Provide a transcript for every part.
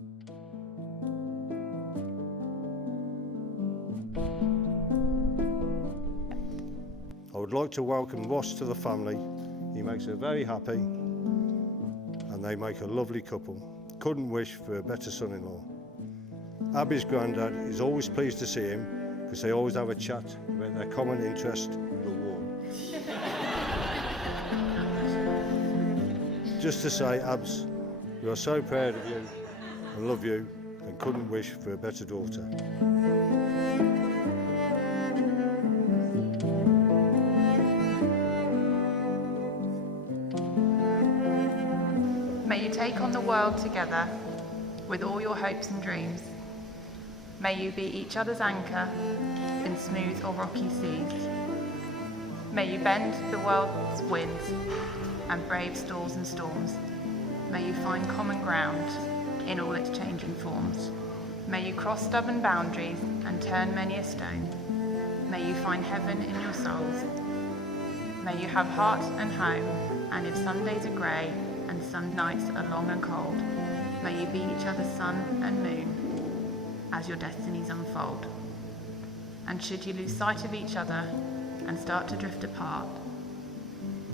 I would like to welcome Ross to the family. He makes her very happy and they make a lovely couple. Couldn't wish for a better son-in-law. Abi's granddad is always pleased to see him because they always have a chat about their common interest, the war. Just to say, Abs, we are so proud of you and love you and couldn't wish for a better daughter. May you take on the world together with all your hopes and dreams. May you be each other's anchor in smooth or rocky seas. May you bend the world's winds and brave stalls and storms. May you find common ground in all its changing forms. May you cross stubborn boundaries and turn many a stone. May you find heaven in your souls. May you have heart and home, and if Sundays are grey and some nights are long and cold, may you be each other's sun and moon as your destinies unfold. And should you lose sight of each other and start to drift apart,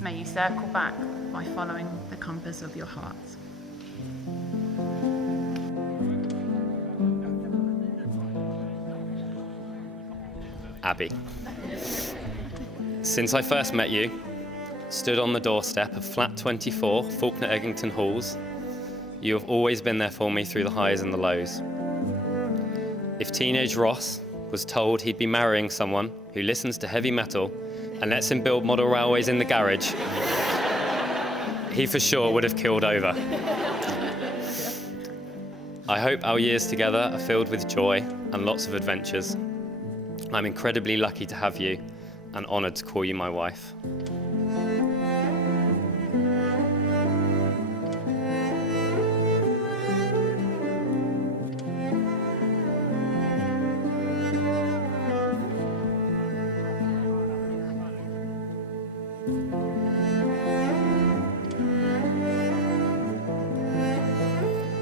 may you circle back by following the compass of your hearts. Abi. Since I first met you, stood on the doorstep of flat 24, Faulkner Eggington Halls, you have always been there for me through the highs and the lows. If teenage Ross was told he'd be marrying someone who listens to heavy metal and lets him build model railways in the garage, he for sure would have killed over. I hope our years together are filled with joy and lots of adventures. I'm incredibly lucky to have you and honoured to call you my wife.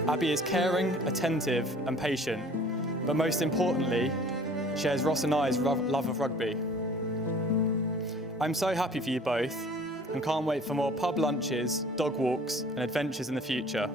Abi is caring, attentive and patient, but most importantly, shares Ross and I's love of rugby. I'm so happy for you both and can't wait for more pub lunches, dog walks and adventures in the future.